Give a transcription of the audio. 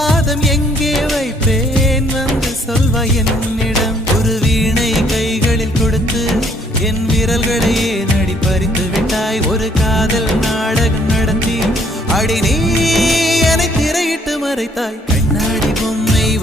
பாதம் எங்கே வைப்பேன் வந்து சொல்வாய் என்னிடம். ஒரு வீணை கைகளில் கொடுத்து என் விரல்களையே நடி பறித்து விட்டாய். ஒரு காதல் நாடகம் நடத்தி அடி நீ என்னை திரையிட்டு மறைத்தாய். கண்ணாடி பொம்மை